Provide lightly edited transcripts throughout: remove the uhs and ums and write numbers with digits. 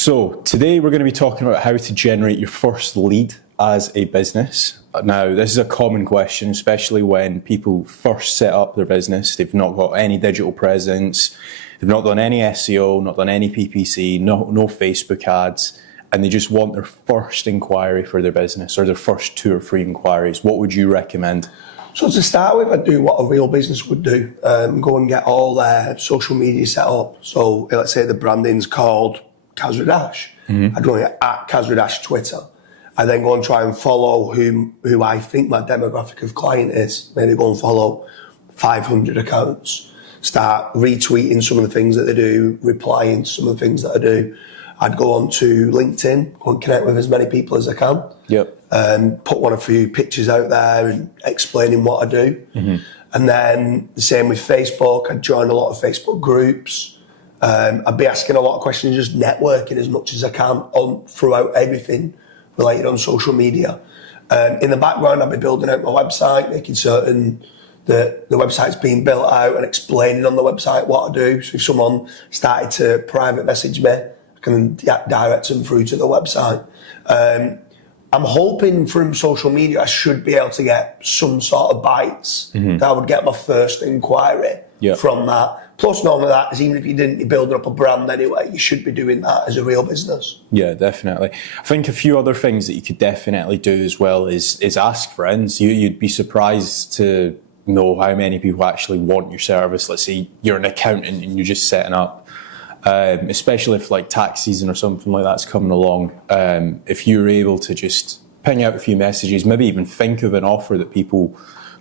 So today we're going to be talking about how to generate your first lead as a business. Now, this is a common question, especially when people first set up their business. They've not got any digital presence, they've not done any SEO, not done any PPC, no Facebook ads, and they just want their first inquiry for their business or their first 2 or 3 inquiries. What would you recommend? So to start with, I'd do what a real business would do. Go and get all their social media set up. So let's say the branding's called Kazradash. I'd go at Kazradash Twitter. I then go and try and follow who I think my demographic of client is. Maybe go and follow 500 accounts. Start retweeting some of the things that they do, replying to some of the things that I do. I'd go on to LinkedIn, go and connect with as many people as I can. Put one or few pictures out there and explaining what I do. And then the same with Facebook. I'd join a lot of Facebook groups. I'd be asking a lot of questions, just networking as much as I can throughout everything related on social media. In the background, I'd be building out my website, making certain that the website's being built out and explaining on the website what I do. So if someone started to private message me, I can direct them through to the website. I'm hoping from social media I should be able to get some sort of bites that I would get my first inquiry from that. Plus, none of that is even if you're building up a brand anyway, you should be doing that as a real business. Yeah, definitely. I think a few other things that you could definitely do as well is ask friends. You'd be surprised to know how many people actually want your service. Let's say you're an accountant and you're just setting up. Especially if like tax season or something like that's coming along, if you're able to just ping out a few messages, maybe even think of an offer that people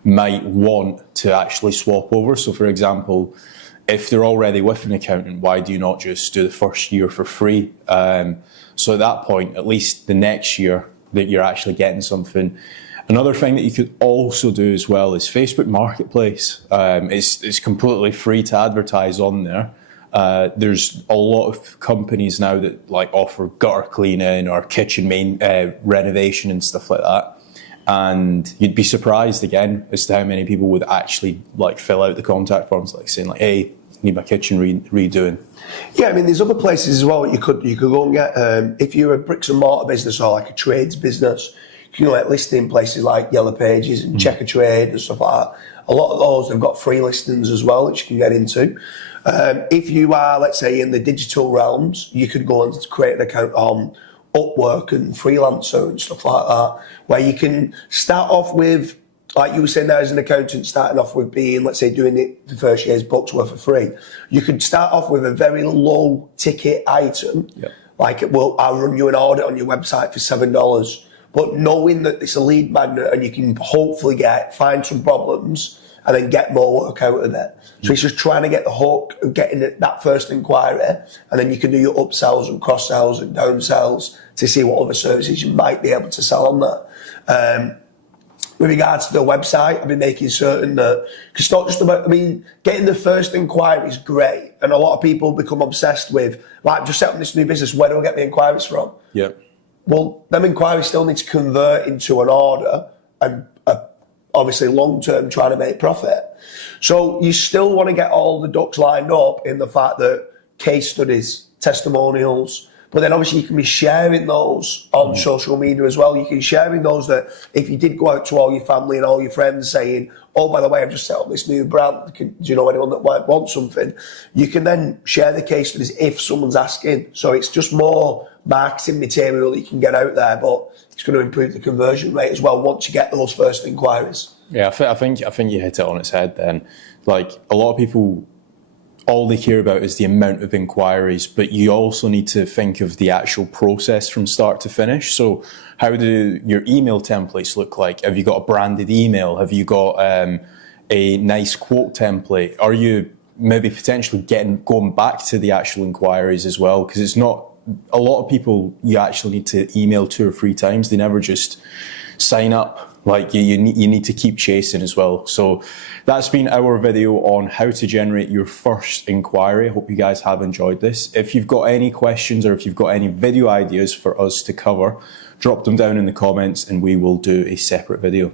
might want to actually swap over. So for example, if they're already with an accountant, why do you not just do the first year for free? So at that point, at least the next year that you're actually getting something. Another thing that you could also do as well is Facebook Marketplace. It's completely free to advertise on there. There's a lot of companies now that like offer gutter cleaning or kitchen renovation and stuff like that. And you'd be surprised again as to how many people would actually like fill out the contact forms, like saying like, "Hey, need my kitchen redoing." Yeah, I mean, there's other places as well. You could go and get if you're a bricks and mortar business or like a trades business, you can go like listing places like Yellow Pages and Checker Trade and stuff like that. A lot of those have got free listings as well, which you can get into. If you are, let's say, in the digital realms, you could go and create an account on Upwork and Freelancer and stuff like that, where you can start off with, like you were saying there as an accountant, starting off with being, let's say, doing it the first year's books worth for free. You could start off with a very low ticket item, like, well, I'll run you an audit on your website for $7, but knowing that it's a lead magnet and you can hopefully find some problems and then get more work out of it. So it's just trying to get the hook of getting that first inquiry, and then you can do your upsells and cross-sells and downsells to see what other services you might be able to sell on that. With regards to the website, I've been making certain that, because it's not just about, I mean, getting the first inquiry is great, and a lot of people become obsessed with, like, just set up this new business, where do I get the inquiries from? Well, them inquiries still need to convert into an order and obviously long-term trying to make profit. So you still want to get all the ducks lined up in the fact that case studies, testimonials, but then obviously you can be sharing those on social media as well. You can sharing those that if you did go out to all your family and all your friends saying, "Oh, by the way, I've just set up this new brand. Do you know anyone that might want something?" You can then share the case studies if someone's asking. So it's just more marketing material that you can get out there, but it's going to improve the conversion rate as well once you get those first inquiries. Yeah, I think you hit it on its head then. Like, a lot of people, all they care about is the amount of inquiries, but you also need to think of the actual process from start to finish. So how do your email templates look like? Have you got a branded email? Have you got a nice quote template? Are you maybe potentially going back to the actual inquiries as well? Because it's not, a lot of people you actually need to email 2 or 3 times. They never just sign up. Like, you need to keep chasing as well. So that's been our video on how to generate your first inquiry. I hope you guys have enjoyed this. If you've got any questions or if you've got any video ideas for us to cover, drop them down in the comments and we will do a separate video.